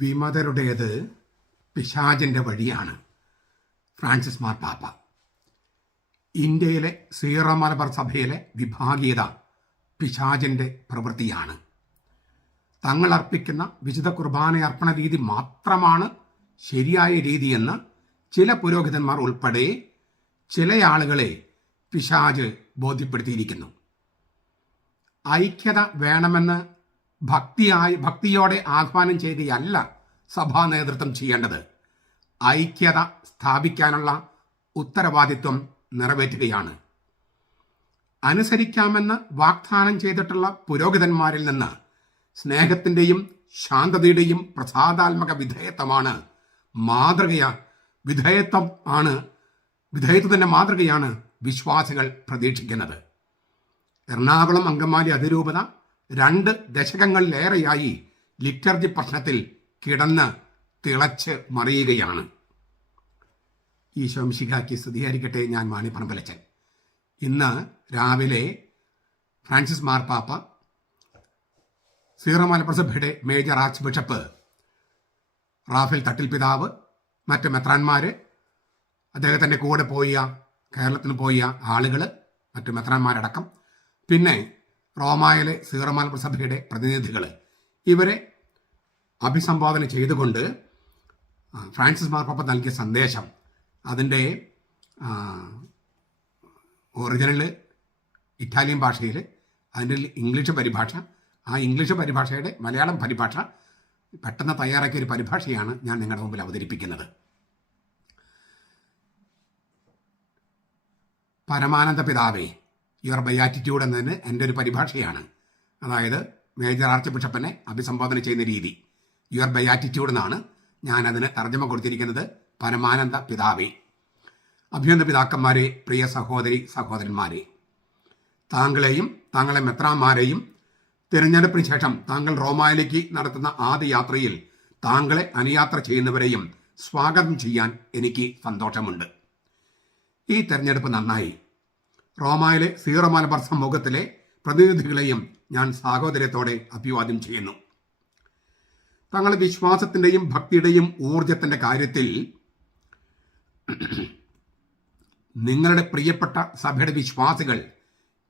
വിമതരുടേത് പിശാചിൻ്റെ വഴിയാണ്. ഫ്രാൻസിസ് മാർപ്പാപ്പ. ഇന്ത്യയിലെ സീറോ മലബാർ സഭയിലെ വിഭാഗീയത പിശാചിൻ്റെ പ്രവൃത്തിയാണ്. തങ്ങൾ അർപ്പിക്കുന്ന വിശുദ്ധ കുർബാന അർപ്പണ രീതി മാത്രമാണ് ശരിയായ രീതിയെന്ന് ചില പുരോഹിതന്മാർ ഉൾപ്പെടെ ചില ആളുകളെ പിശാച് ബോധ്യപ്പെടുത്തിയിരിക്കുന്നു. ഐക്യത വേണമെന്ന് ഭക്തിയോടെ ആഹ്വാനം ചെയ്യുകയല്ല സഭാ നേതൃത്വം ചെയ്യേണ്ടത്. ഐക്യത സ്ഥാപിക്കാനുള്ള ഉത്തരവാദിത്വം നിറവേറ്റുകയാണ്. അനുസരിക്കാമെന്ന് വാഗ്ദാനം ചെയ്തിട്ടുള്ള പുരോഹിതന്മാരിൽ നിന്ന് സ്നേഹത്തിൻ്റെയും ശാന്തതയുടെയും പ്രസാദാത്മക വിധേയത്വമാണ് വിധേയത്വത്തിൻ്റെ മാതൃകയാണ് വിശ്വാസികൾ പ്രതീക്ഷിക്കുന്നത്. എറണാകുളം അങ്കമാലി അതിരൂപത 2 ദശകങ്ങളിലേറെയായി ലിറ്റർജി പ്രശ്നത്തിൽ കിടന്ന് തിളച്ച് മറിയുകയാണ്. ഈശോ മിശിഹായ്ക്ക് സ്തുതിയായിരിക്കട്ടെ. ഞാൻ മാണി പറമ്പലച്ചൻ. ഇന്ന് രാവിലെ ഫ്രാൻസിസ് മാർപ്പാപ്പ സീറോ മലബാർ സഭയുടെ major arch bishop Raphael Thattil പിതാവ്, മറ്റ് മെത്രാന്മാര്, അദ്ദേഹത്തിൻ്റെ കൂടെ കേരളത്തിന് പോയ ആളുകൾ, മറ്റു മെത്രാന്മാരടക്കം, പിന്നെ റോമായിലെ സീറോ മലബാർ സഭയുടെ പ്രതിനിധികൾ, ഇവരെ അഭിസംബോധന ചെയ്തുകൊണ്ട് ഫ്രാൻസിസ് മാർപ്പാപ്പ നൽകിയ സന്ദേശം, അതിൻ്റെ ഒറിജിനൽ ഇറ്റാലിയൻ ഭാഷയിൽ, അതിൻ്റെ ഇംഗ്ലീഷ് പരിഭാഷ, ആ ഇംഗ്ലീഷ് പരിഭാഷയുടെ മലയാളം പരിഭാഷ പെട്ടെന്ന് തയ്യാറാക്കിയ ഒരു പരിഭാഷയാണ് ഞാൻ നിങ്ങളുടെ മുമ്പിൽ അവതരിപ്പിക്കുന്നത്. പരമാനന്ദ പിതാവേ, യുവർ ബയാറ്റിറ്റ്യൂഡ് എന്നതിന് എൻ്റെ ഒരു പരിഭാഷയാണ്. അതായത് മേജർ ആർച്ച് ബിഷപ്പിനെ അഭിസംബോധന ചെയ്യുന്ന രീതി യുവർ ബയാറ്റിറ്റ്യൂഡ് എന്നാണ്. ഞാനതിന് തർജ്ജമ കൊടുത്തിരിക്കുന്നത് പരമാനന്ദ പിതാവേ. അഭിനന്ദ പിതാക്കന്മാരെ, പ്രിയ സഹോദരി സഹോദരന്മാരെ, താങ്കളെയും താങ്കളെ മെത്രാന്മാരെയും തിരഞ്ഞെടുപ്പിന് ശേഷം താങ്കൾ റോമായിലേക്ക് നടത്തുന്ന ആദ്യ യാത്രയിൽ താങ്കളെ അനുയാത്ര ചെയ്യുന്നവരെയും സ്വാഗതം ചെയ്യാൻ എനിക്ക് സന്തോഷമുണ്ട്. ഈ തെരഞ്ഞെടുപ്പ് നന്നായി. റോമായിലെ സീറോ മലബാർ സമൂഹത്തിലെ പ്രതിനിധികളെയും ഞാൻ സാഹോദര്യത്തോടെ അഭിവാദ്യം ചെയ്യുന്നു. തങ്ങളുടെ വിശ്വാസത്തിൻ്റെയും ഭക്തിയുടെയും ഊർജത്തിൻ്റെ കാര്യത്തിൽ നിങ്ങളുടെ പ്രിയപ്പെട്ട സഭയുടെ വിശ്വാസികൾ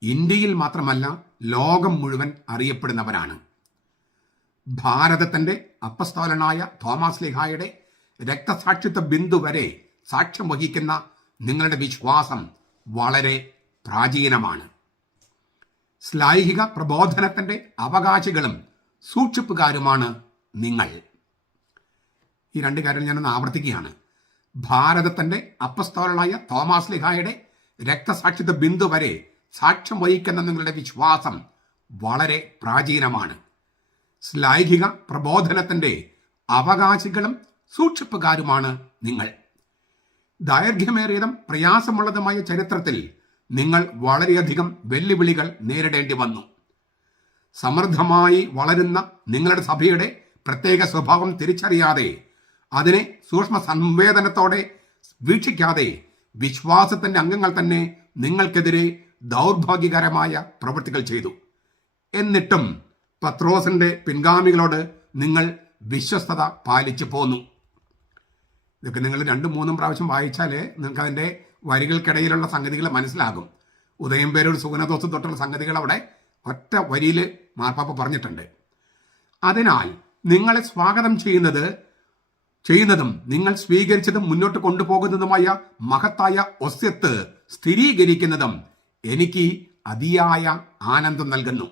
ഇന്ത്യയിൽ മാത്രമല്ല ലോകം മുഴുവൻ അറിയപ്പെടുന്നവരാണ്. ഭാരതത്തിൻ്റെ അപ്പസ്തോലനായ തോമാസ് ലീഹായുടെ രക്തസാക്ഷിത്വ ബിന്ദു വരെ സാക്ഷ്യം വഹിക്കുന്ന നിങ്ങളുടെ വിശ്വാസം വളരെ പ്രാചീനമാണ്. ശ്ലൈഹിക പ്രബോധനത്തിൻ്റെ അവകാശികളും സൂക്ഷിപ്പുകാരുമാണ് നിങ്ങൾ. ഈ 2 കാര്യങ്ങൾ ഞാനൊന്ന് ആവർത്തിക്കുകയാണ്. ഭാരതത്തിൻ്റെ അപ്പസ്തോലനായ തോമാസ് ലീഹായുടെ രക്തസാക്ഷിത്വ ബിന്ദു വരെ സാക്ഷ്യം വഹിക്കുന്ന നിങ്ങളുടെ വിശ്വാസം വളരെ പ്രാചീനമാണ്. ശ്ലൈഹിക പ്രബോധനത്തിൻ്റെ അവകാശികളും സൂക്ഷിപ്പുകാരുമാണ് നിങ്ങൾ. ദൈർഘ്യമേറിയതും പ്രയാസമുള്ളതുമായ ചരിത്രത്തിൽ നിങ്ങൾ വളരെയധികം വെല്ലുവിളികൾ നേരിടേണ്ടി വന്നു. സമൃദ്ധമായി വളരുന്ന നിങ്ങളുടെ സഭയുടെ പ്രത്യേക സ്വഭാവം തിരിച്ചറിയാതെ, അതിനെ സൂക്ഷ്മ സംവേദനത്തോടെ വീക്ഷിക്കാതെ, വിശ്വാസത്തിൻ്റെ അംഗങ്ങൾ തന്നെ നിങ്ങൾക്കെതിരെ ദൗർഭാഗ്യകരമായ പ്രവൃത്തികൾ ചെയ്തു. എന്നിട്ടും പത്രോസിന്റെ പിൻഗാമികളോട് നിങ്ങൾ വിശ്വസ്തത പാലിച്ചു പോന്നു. ഇതൊക്കെ നിങ്ങൾ 2-3 പ്രാവശ്യം വായിച്ചാൽ നിങ്ങൾക്ക് അതിൻ്റെ വരികൾക്കിടയിലുള്ള സംഗതികൾ മനസ്സിലാകും. ഉദയംപേരൂർ സുഗുണദോസ് തൊട്ടുള്ള സംഗതികൾ അവിടെ ഒറ്റ വരിയിൽ മാർപ്പാപ്പ പറഞ്ഞിട്ടുണ്ട്. അതിനാൽ നിങ്ങളെ സ്വാഗതം ചെയ്യുന്നതും നിങ്ങൾ സ്വീകരിച്ചതും മുന്നോട്ട് കൊണ്ടുപോകുന്നതുമായ മഹത്തായ ഒസ്യത്ത് സ്ഥിരീകരിക്കുന്നതും എനിക്ക് അതിയായ ആനന്ദം നൽകുന്നു.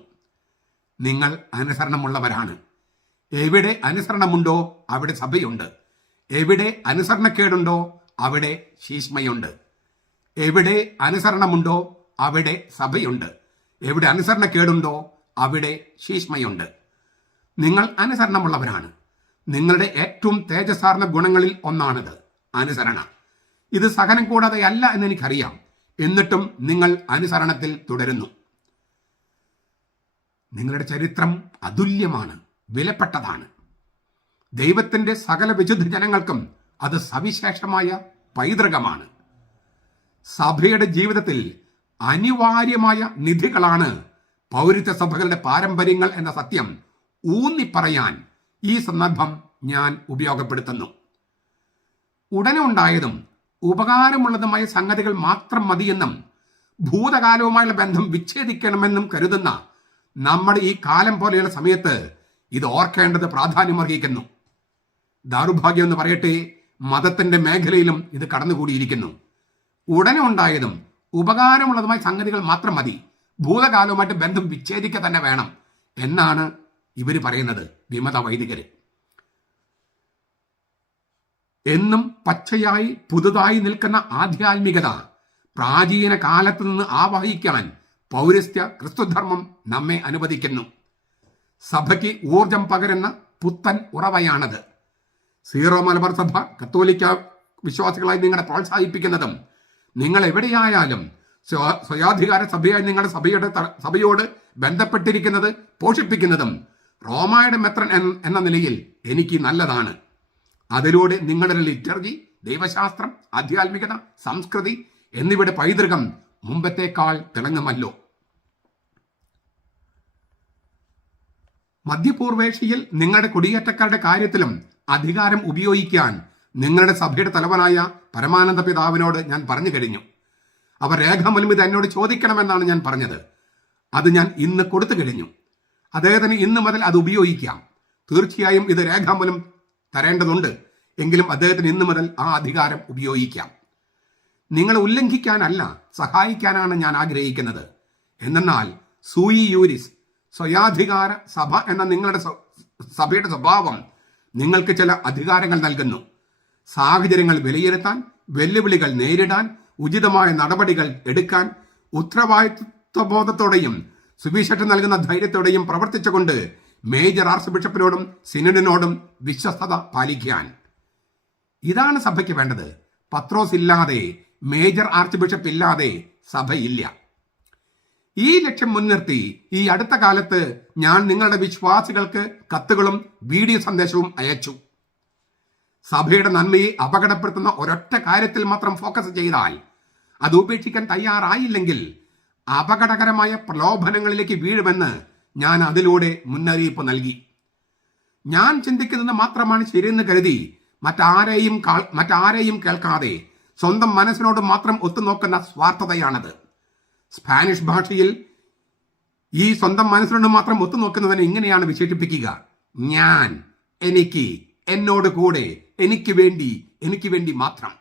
നിങ്ങൾ അനുസരണമുള്ളവരാണ്. എവിടെ അനുസരണമുണ്ടോ അവിടെ സഭയുണ്ട്. എവിടെ അനുസരണക്കേടുണ്ടോ അവിടെ ശീഷ്മയുണ്ട്. എവിടെ അനുസരണമുണ്ടോ അവിടെ സഭയുണ്ട്. എവിടെ അനുസരണക്കേടുണ്ടോ അവിടെ ശീഷ്മയുണ്ട്. നിങ്ങൾ അനുസരണമുള്ളവരാണ്. നിങ്ങളുടെ ഏറ്റവും തേജസ്സാർന്ന ഗുണങ്ങളിൽ ഒന്നാണിത്, അനുസരണ. ഇത് സഹനം കൂടാതെ അല്ല എന്നെനിക്കറിയാം. എന്നിട്ടും നിങ്ങൾ അനുസരണത്തിൽ തുടരുന്നു. നിങ്ങളുടെ ചരിത്രം അതുല്യമാണ്, വിലപ്പെട്ടതാണ്. ദൈവത്തിൻ്റെ സകല വിശുദ്ധ ജനങ്ങൾക്കും അത് സവിശേഷമായ പൈതൃകമാണ്. സഭയുടെ ജീവിതത്തിൽ അനിവാര്യമായ നിധികളാണ് പൗരത്വ സഭകളുടെ പാരമ്പര്യങ്ങൾ എന്ന സത്യം ഊന്നിപ്പറയാൻ ഈ സന്ദർഭം ഞാൻ ഉപയോഗപ്പെടുത്തുന്നു. ഉടനെ ഉണ്ടായതും ഉപകാരമുള്ളതുമായ സംഗതികൾ മാത്രം മതിയെന്നും ഭൂതകാലവുമായുള്ള ബന്ധം വിച്ഛേദിക്കണമെന്നും കരുതുന്ന നമ്മുടെ ഈ കാലം പോലെയുള്ള സമയത്ത് ഇത് ഓർക്കേണ്ടത് പ്രാധാന്യമർഹിക്കുന്നു. ദൗർഭാഗ്യം എന്ന് പറയട്ടെ, മതത്തിന്റെ മേഖലയിലും ഇത് കടന്നുകൂടിയിരിക്കുന്നു. ഉടനെ ഉണ്ടായതും ഉപകാരമുള്ളതുമായ സംഗതികൾ മാത്രം മതി, ഭൂതകാലവുമായിട്ട് ബന്ധം വിച്ഛേദിക്കുക തന്നെ വേണം എന്നാണ് ഇവർ പറയുന്നത്, വിമത വൈദികര്. എന്നും പച്ചയായി പുതുതായി നിൽക്കുന്ന ആധ്യാത്മികത പ്രാചീന കാലത്ത് നിന്ന് ആവാഹിക്കാൻ പൗരസ്ത്യ ക്രിസ്തുധർമ്മം നമ്മെ അനുവദിക്കുന്നു. സഭയ്ക്ക് ഊർജം പകരുന്ന പുത്തൻ ഉറവയാണത്. സീറോ മലബാർ സഭ കത്തോലിക്ക വിശ്വാസികളായി നിങ്ങളെ പ്രോത്സാഹിപ്പിക്കുന്നതും നിങ്ങൾ എവിടെയായാലും സ്വയാധികാര സഭയായി നിങ്ങളുടെ സഭയോട് ബന്ധപ്പെട്ടിരിക്കുന്നത് പോഷിപ്പിക്കുന്നതും റോമായുടെ മെത്രൻ എന്ന നിലയിൽ എനിക്ക് നല്ലതാണ്. അതിലൂടെ നിങ്ങളുടെ ലിറ്റർജി, ദൈവശാസ്ത്രം, ആധ്യാത്മികത, സംസ്കൃതി എന്നിവയുടെ പൈതൃകം മുമ്പത്തേക്കാൾ തിളങ്ങുമല്ലോ. മധ്യപൂർവേഷ്യയിൽ നിങ്ങളുടെ കുടിയേറ്റക്കാരുടെ കാര്യത്തിലും അധികാരം ഉപയോഗിക്കാൻ നിങ്ങളുടെ സഭയുടെ തലവനായ പരമാനന്ദ പിതാവിനോട് ഞാൻ പറഞ്ഞു കഴിഞ്ഞു. അവർ രേഖാമൂലം ഇത് എന്നോട് ചോദിക്കണമെന്നാണ് ഞാൻ പറഞ്ഞത്. അത് ഞാൻ ഇന്ന് കൊടുത്തു കഴിഞ്ഞു. അദ്ദേഹത്തിന് ഇന്ന് മുതൽ അത് ഉപയോഗിക്കാം. തീർച്ചയായും ഇത് രേഖാമൂലം തരേണ്ടതുണ്ട്. എങ്കിലും അദ്ദേഹത്തിന് ഇന്ന് മുതൽ ആ അധികാരം ഉപയോഗിക്കാം. നിങ്ങളെ ഉല്ലംഘിക്കാനല്ല, സഹായിക്കാനാണ് ഞാൻ ആഗ്രഹിക്കുന്നത്. എന്നാൽ സൂയി യൂരിസ്, സ്വയാധികാര സഭ എന്ന നിങ്ങളുടെ സഭയുടെ സ്വഭാവം നിങ്ങൾക്ക് ചില അധികാരങ്ങൾ നൽകുന്നു. സാഹചര്യങ്ങൾ വിലയിരുത്താൻ, വെല്ലുവിളികൾ നേരിടാൻ, ഉചിതമായ നടപടികൾ എടുക്കാൻ, ഉത്തരവാദിത്വബോധത്തോടെയും സുവിശേഷം നൽകുന്ന ധൈര്യത്തോടെയും പ്രവർത്തിച്ചുകൊണ്ട് മേജർ ആർച്ച് ബിഷപ്പിനോടും സിനഡിനോടും വിശ്വസ്തത പാലിക്കാൻ. ഇതാണ് സഭയ്ക്ക് വേണ്ടത്. പത്രോസ് ഇല്ലാതെ, മേജർ ആർച്ച് ബിഷപ്പ് ഇല്ലാതെ സഭയില്ല. ഈ ലക്ഷ്യം മുൻനിർത്തി ഈ അടുത്ത കാലത്ത് ഞാൻ നിങ്ങളുടെ വിശ്വാസികൾക്ക് കത്തുകളും വീഡിയോ സന്ദേശവും അയച്ചു. സഭയുടെ നന്മയെ അപകടപ്പെടുത്തുന്ന ഒരൊറ്റ കാര്യത്തിൽ മാത്രം ഫോക്കസ് ചെയ്താൽ, അത് ഉപേക്ഷിക്കാൻ തയ്യാറായില്ലെങ്കിൽ അപകടകരമായ പ്രലോഭനങ്ങളിലേക്ക് വീഴുമെന്ന് ഞാൻ അതിലൂടെ മുന്നറിയിപ്പ് നൽകി. ഞാൻ ചിന്തിക്കുന്നത് മാത്രമാണ് ശരിയെന്ന് കരുതി മറ്റാരെയും കേൾക്കാതെ സ്വന്തം മനസ്സിനോട് മാത്രം ഒത്തുനോക്കുന്ന സ്വാർത്ഥതയാണത്. സ്പാനിഷ് ഭാഷയിൽ ഈ സ്വന്തം മനസ്സിനോട് മാത്രം ഒത്തുനോക്കുന്നതിനെ ഇങ്ങനെയാണ് വിശേഷിപ്പിക്കുക: ഞാൻ, എനിക്ക്, എന്നോട് കൂടെ, എനിക്ക് വേണ്ടി മാത്രം.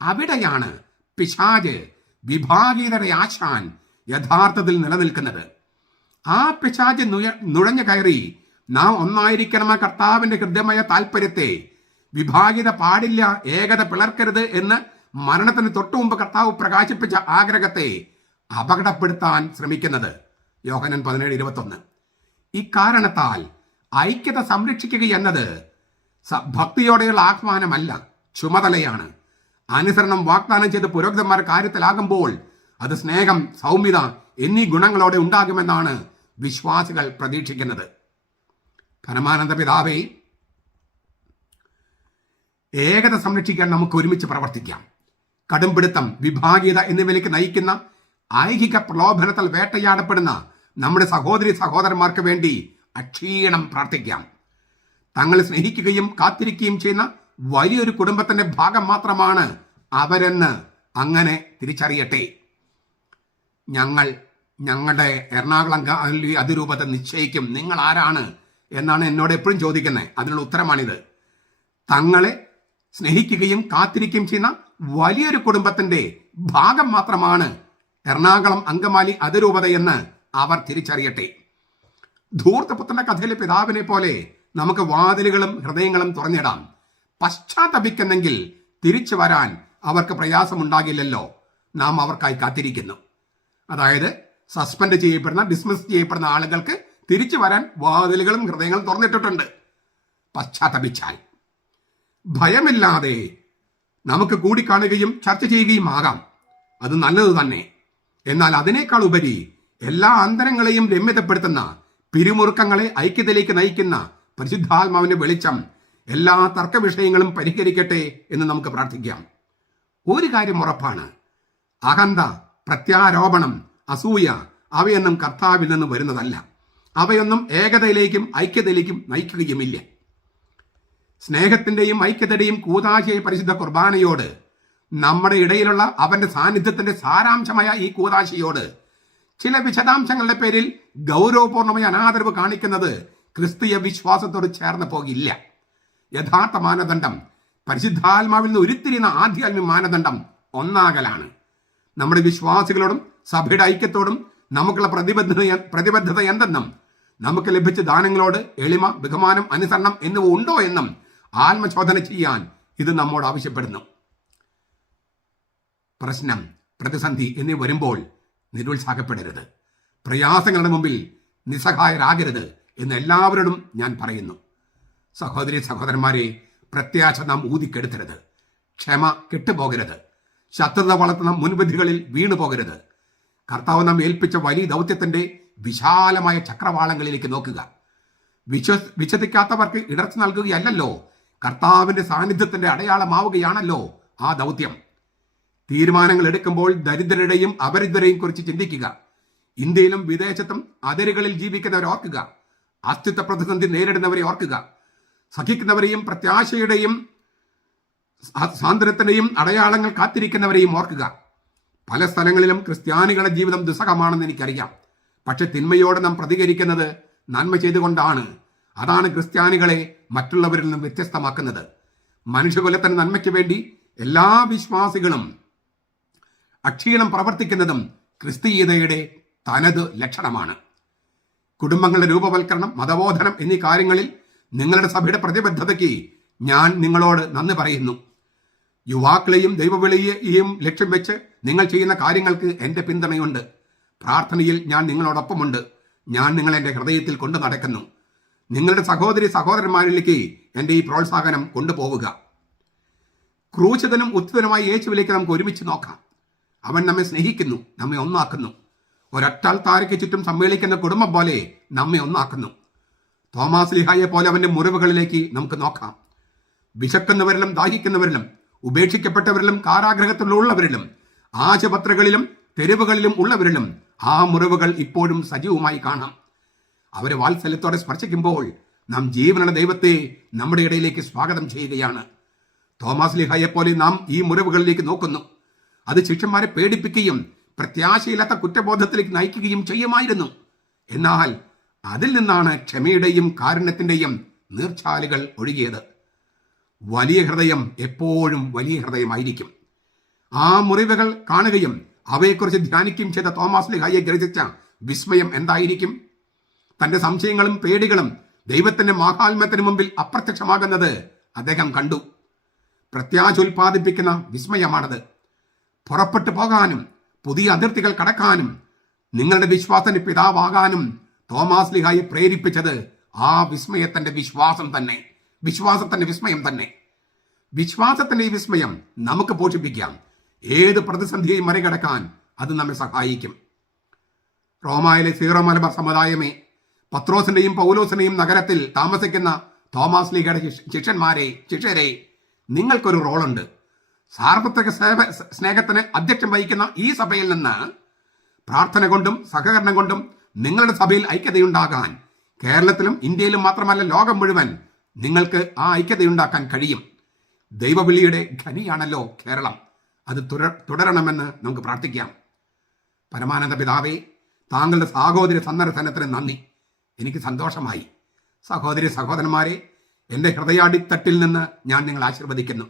അവിടെയാണ് പിശാച്, വിഭാഗീയതയുടെ ആശാൻ, യഥാർത്ഥത്തിൽ നിലനിൽക്കുന്നത്. ആ പിശാച് നുഴഞ്ഞു കയറി നാം ഒന്നായിരിക്കണമെന്ന കർത്താവിന്റെ ഹൃദയമായ താല്പര്യത്തെ, വിഭാഗീയത പാടില്ല, ഏകത പിളർക്കരുത് എന്ന് മരണത്തിന് തൊട്ടുമുമ്പ് കർത്താവ് പ്രകാശിപ്പിച്ച ആഗ്രഹത്തെ അപകടപ്പെടുത്താൻ ശ്രമിക്കുന്നത്. യോഹന്നാൻ 17:21. ഇക്കാരണത്താൽ ഐക്യത സംരക്ഷിക്കുക എന്നത് ഭക്തിയോടെയുള്ള ആഹ്വാനമല്ല, ചുമതലയാണ്. അനുസരണം വാഗ്ദാനം ചെയ്ത് പുരോഹിതന്മാർ കാര്യത്തിലാകുമ്പോൾ അത് സ്നേഹം, സൗമ്യത എന്നീ ഗുണങ്ങളോടെ ഉണ്ടാകുമെന്നാണ് വിശ്വാസികൾ പ്രതീക്ഷിക്കുന്നത്. പരമാനന്ദ പിതാവേ, ഏകത സംരക്ഷിക്കാൻ നമുക്ക് ഒരുമിച്ച് പ്രവർത്തിക്കാം. കടുംപിടുത്തം, വിഭാഗീയത എന്നിവയിലേക്ക് നയിക്കുന്ന ഐഹിക പ്രലോഭനത്താൽ വേട്ടയാടപ്പെടുന്ന നമ്മുടെ സഹോദരി സഹോദരന്മാർക്ക് വേണ്ടി അക്ഷീണം പ്രാർത്ഥിക്കാം. തങ്ങളെ സ്നേഹിക്കുകയും കാത്തിരിക്കുകയും ചെയ്യുന്ന വലിയൊരു കുടുംബത്തിന്റെ ഭാഗം മാത്രമാണ് അവരെന്ന് അങ്ങനെ തിരിച്ചറിയട്ടെ. ഞങ്ങളുടെ എറണാകുളം അതിരൂപത നിശ്ചയിക്കും. നിങ്ങൾ ആരാണ് എന്നാണ് എന്നോട് എപ്പോഴും ചോദിക്കുന്നത്. അതിനുള്ള ഉത്തരമാണിത്. തങ്ങളെ സ്നേഹിക്കുകയും കാത്തിരിക്കുകയും ചെയ്യുന്ന വലിയൊരു കുടുംബത്തിന്റെ ഭാഗം മാത്രമാണ് എറണാകുളം അങ്കമാലി അതിരൂപതയെന്ന് അവർ തിരിച്ചറിയട്ടെ. ധൂർത്തപുത്രന്റെ കഥയിലെ പിതാവിനെ പോലെ നമുക്ക് വാതിലുകളും ഹൃദയങ്ങളും തുറന്നിടാം. പശ്ചാത്തപിക്കുന്നെങ്കിൽ തിരിച്ചു വരാൻ അവർക്ക് പ്രയാസമുണ്ടാകില്ലല്ലോ. നാം അവർക്കായി കാത്തിരിക്കുന്നു. അതായത് സസ്പെൻഡ് ചെയ്യപ്പെടുന്ന, ഡിസ്മിസ് ചെയ്യപ്പെടുന്ന ആളുകൾക്ക് തിരിച്ചു വരാൻ വാതിലുകളും ഹൃദയങ്ങളും തുറന്നിട്ടിട്ടുണ്ട്. പശ്ചാത്തപിച്ചാൽ ഭയമില്ലാതെ നമുക്ക് കൂടിക്കാണുകയും ചർച്ച ചെയ്യുകയും ആകാം. അത് നല്ലത് തന്നെ. എന്നാൽ അതിനേക്കാൾ ഉപരി എല്ലാ അന്തരങ്ങളെയും രമ്യതപ്പെടുത്തുന്ന, പിരിമുറുക്കങ്ങളെ ഐക്യതയിലേക്ക് നയിക്കുന്ന പരിശുദ്ധാത്മാവിന്റെ വെളിച്ചം എല്ലാ തർക്ക വിഷയങ്ങളും പരിഹരിക്കട്ടെ എന്ന് നമുക്ക് പ്രാർത്ഥിക്കാം. ഒരു കാര്യം ഉറപ്പാണ്: അഹന്ത, പ്രത്യാരോപണം, അസൂയ അവയൊന്നും കർത്താവിൽ നിന്ന് വരുന്നതല്ല. അവയൊന്നും ഏകതയിലേക്കും ഐക്യതയിലേക്കും നയിക്കുകയുമില്ല. സ്നേഹത്തിന്റെയും ഐക്യതയുടെയും കൂതാശയ പരിശുദ്ധ കുർബാനയോട്, നമ്മുടെ ഇടയിലുള്ള അവന്റെ സാന്നിധ്യത്തിന്റെ സാരാംശമായ ഈ കൂതാശയോട് ചില വിശദാംശങ്ങളുടെ പേരിൽ ഗൗരവപൂർണമായ അനാദരവ് കാണിക്കുന്നത് ക്രിസ്തീയ വിശ്വാസത്തോട് ചേർന്ന് പോകില്ല. യഥാർത്ഥ മാനദണ്ഡം, പരിശുദ്ധാത്മാവിൽ നിന്ന് ഉരുത്തിരിയുന്ന ആധ്യാത്മിക മാനദണ്ഡം ഒന്നാകലാണ്. നമ്മുടെ വിശ്വാസികളോടും സഭയുടെ ഐക്യത്തോടും നമുക്കുള്ള പ്രതിബദ്ധത എന്തെന്നും നമുക്ക് ലഭിച്ച ദാനങ്ങളോട് എളിമ, ബഹുമാനം, അനുസരണം എന്നിവ ഉണ്ടോ എന്നും ആത്മശോധന ചെയ്യാൻ ഇത് നമ്മോട് ആവശ്യപ്പെടുന്നു. പ്രശ്നം, പ്രതിസന്ധി എന്നിവ വരുമ്പോൾ നിരുത്സാഹപ്പെടരുത്. പ്രയാസങ്ങളുടെ മുമ്പിൽ നിസ്സഹായരാകരുത് എന്ന് എല്ലാവരോടും ഞാൻ പറയുന്നു. സഹോദരി സഹോദരന്മാരെ, പ്രത്യാശ നാം ഊതിക്കെടുത്തരുത്. ക്ഷമ കെട്ടുപോകരുത്. ശത്രുത വളർത്തുന്ന മുൻവിധികളിൽ വീണു പോകരുത്. കർത്താവ് നാം ഏൽപ്പിച്ച വലിയ ദൗത്യത്തിന്റെ വിശാലമായ ചക്രവാളങ്ങളിലേക്ക് നോക്കുക. വിശ്വസിക്കാത്തവർക്ക് ഇടർച്ച നൽകുകയല്ലോ, കർത്താവിന്റെ സാന്നിധ്യത്തിന്റെ അടയാളമാവുകയാണല്ലോ ആ ദൗത്യം. തീരുമാനങ്ങൾ എടുക്കുമ്പോൾ ദരിദ്രരുടെയും അപരിദ്രരെയും കുറിച്ച് ചിന്തിക്കുക. ഇന്ത്യയിലും വിദേശത്തും അതിരുകളിൽ ജീവിക്കുന്നവരെ ഓർക്കുക. അസ്തിത്വ പ്രതിസന്ധി നേരിടുന്നവരെ ഓർക്കുക. സഹിക്കുന്നവരെയും പ്രത്യാശയുടെയും സാന്ത്വനത്തിന്റെയും അടയാളങ്ങൾ കാത്തിരിക്കുന്നവരെയും ഓർക്കുക. പല സ്ഥലങ്ങളിലും ക്രിസ്ത്യാനികളുടെ ജീവിതം ദുസ്സഹമാണെന്ന് എനിക്കറിയാം. പക്ഷെ തിന്മയോട് നാം പ്രതികരിക്കുന്നത് നന്മ ചെയ്തുകൊണ്ടാണ്. അതാണ് ക്രിസ്ത്യാനികളെ മറ്റുള്ളവരിൽ നിന്നും വ്യത്യസ്തമാക്കുന്നത്. മനുഷ്യകുലത്തിന് നന്മയ്ക്ക് വേണ്ടി എല്ലാ വിശ്വാസികളും അക്ഷീണം പ്രവർത്തിക്കുന്നതും ക്രിസ്തീയതയുടെ തനത് ലക്ഷണമാണ്. കുടുംബങ്ങളുടെ രൂപവൽക്കരണം, മതബോധനം എന്നീ കാര്യങ്ങളിൽ നിങ്ങളുടെ സഭയുടെ പ്രതിബദ്ധതയ്ക്ക് ഞാൻ നിങ്ങളോട് നന്ദി പറയുന്നു. യുവാക്കളെയും ദൈവവിളിയെയും ലക്ഷ്യം വെച്ച് നിങ്ങൾ ചെയ്യുന്ന കാര്യങ്ങൾക്ക് എൻ്റെ പിന്തുണയുണ്ട്. പ്രാർത്ഥനയിൽ ഞാൻ നിങ്ങളോടൊപ്പമുണ്ട്. ഞാൻ നിങ്ങളെ എൻ്റെ ഹൃദയത്തിൽ കൊണ്ടു നടക്കുന്നു. നിങ്ങളുടെ സഹോദരി സഹോദരന്മാരിലേക്ക് എൻ്റെ ഈ പ്രോത്സാഹനം കൊണ്ടുപോവുക. ക്രൂശിതനും ഉത്ഥിതനുമായ യേശുവിലേക്ക് നമുക്ക് ഒരുമിച്ച് നോക്കാം. അവൻ നമ്മെ സ്നേഹിക്കുന്നു, നമ്മെ ഒന്നാക്കുന്നു. ഒരൊറ്റാൽത്താരയ്ക്ക് ചുറ്റും സമ്മേളിക്കുന്ന കുടുംബം പോലെ നമ്മെ ഒന്നാക്കുന്നു. തോമാസ് ലീഹായെ പോലെ അവന്റെ മുറിവുകളിലേക്ക് നമുക്ക് നോക്കാം. വിശക്കുന്നവരിലും ദാഹിക്കുന്നവരിലും ഉപേക്ഷിക്കപ്പെട്ടവരിലും കാരാഗ്രഹത്തിലുള്ളവരിലും ആശുപത്രികളിലും തെരുവുകളിലും ഉള്ളവരിലും ആ മുറിവുകൾ ഇപ്പോഴും സജീവമായി കാണാം. അവരെ വാത്സല്യത്തോടെ സ്പർശിക്കുമ്പോൾ നാം ജീവനുള്ള ദൈവത്തെ നമ്മുടെ ഇടയിലേക്ക് സ്വാഗതം ചെയ്യുകയാണ്. തോമാസ് ലീഹായെ പോലെ നാം ഈ മുറിവുകളിലേക്ക് നോക്കുന്നു. അത് ശിഷ്യന്മാരെ പേടിപ്പിക്കുകയും പ്രത്യാശയില്ലാത്ത കുറ്റബോധത്തിലേക്ക് നയിക്കുകയും ചെയ്യുമായിരുന്നു. എന്നാൽ അതിൽ നിന്നാണ് ക്ഷമയുടെയും കാരുണ്യത്തിന്റെയും നീർച്ചാലുകൾ ഒഴുകിയത്. വലിയ ഹൃദയം എപ്പോഴും വലിയ ഹൃദയമായിരിക്കും. ആ മുറിവുകൾ കാണുകയും അവയെക്കുറിച്ച് ധ്യാനിക്കുകയും ചെയ്ത തോമാസ് ലീഹായെ ഗ്രഹിച്ച വിസ്മയം എന്തായിരിക്കും? തന്റെ സംശയങ്ങളും പേടികളും ദൈവത്തിന്റെ മാഹാത്മ്യത്തിന് മുമ്പിൽ അപ്രത്യക്ഷമാകുന്നത് അദ്ദേഹം കണ്ടു. പ്രത്യാശ ഉൽപ്പാദിപ്പിക്കുന്ന വിസ്മയമാണത്. പുറപ്പെട്ടു പോകാനും പുതിയ അതിർത്തികൾ കടക്കാനും നിങ്ങളുടെ വിശ്വാസത്തിന്റെ പിതാവാകാനും തോമാസ് ലീഹായെ പ്രേരിപ്പിച്ചത് ആ വിസ്മയത്തിന്റെ വിശ്വാസത്തിന്റെ വിസ്മയം തന്നെ. വിശ്വാസത്തിന്റെ ഈ വിസ്മയം നമുക്ക് പോഷിപ്പിക്കാം. ഏത് പ്രതിസന്ധിയെയും മറികടക്കാൻ അത് നമ്മെ സഹായിക്കും. റോമായിലെ സീറോ മലബാർ സമുദായമേ, പത്രോസിന്റെയും പൗലോസിന്റെയും നഗരത്തിൽ താമസിക്കുന്ന തോമാസ് ലീഹയുടെ ശിഷ്യരെ, നിങ്ങൾക്കൊരു റോളുണ്ട്. സാർവത്രിക സ്നേഹത്തിന് അധ്യക്ഷം വഹിക്കുന്ന ഈ സഭയിൽ നിന്ന് പ്രാർത്ഥന കൊണ്ടും സഹകരണം കൊണ്ടും നിങ്ങളുടെ സഭയിൽ ഐക്യതയുണ്ടാകാൻ കേരളത്തിലും ഇന്ത്യയിലും മാത്രമല്ല ലോകം മുഴുവൻ നിങ്ങൾക്ക് ആ ഐക്യതയുണ്ടാക്കാൻ കഴിയും. ദൈവവിളിയുടെ ഖനിയാണല്ലോ കേരളം. അത് തുടരണമെന്ന് നമുക്ക് പ്രാർത്ഥിക്കാം. പരമാനന്ദ പിതാവേ, താങ്കളുടെ സാഹോദര്യ സന്ദർശനത്തിന് നന്ദി. എനിക്ക് സന്തോഷമായി. സഹോദരി സഹോദരന്മാരെ, എൻ്റെ ഹൃദയാടിത്തട്ടിൽ നിന്ന് ഞാൻ നിങ്ങളെ ആശീർവദിക്കുന്നു.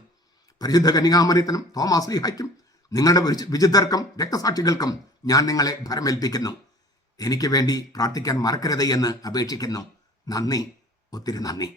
പരിശുദ്ധ കന്യകാമറിയത്തിനും തോമാസ് ലീഹായ്ക്കും നിങ്ങളുടെ വിശുദ്ധർക്കും രക്തസാക്ഷികൾക്കും ഞാൻ നിങ്ങളെ ഭരമേൽപ്പിക്കുന്നു. എനിക്ക് വേണ്ടി പ്രാർത്ഥിക്കാൻ മറക്കരുത് എന്ന് അപേക്ഷിക്കുന്നു. നന്ദി, ഒത്തിരി നന്ദി.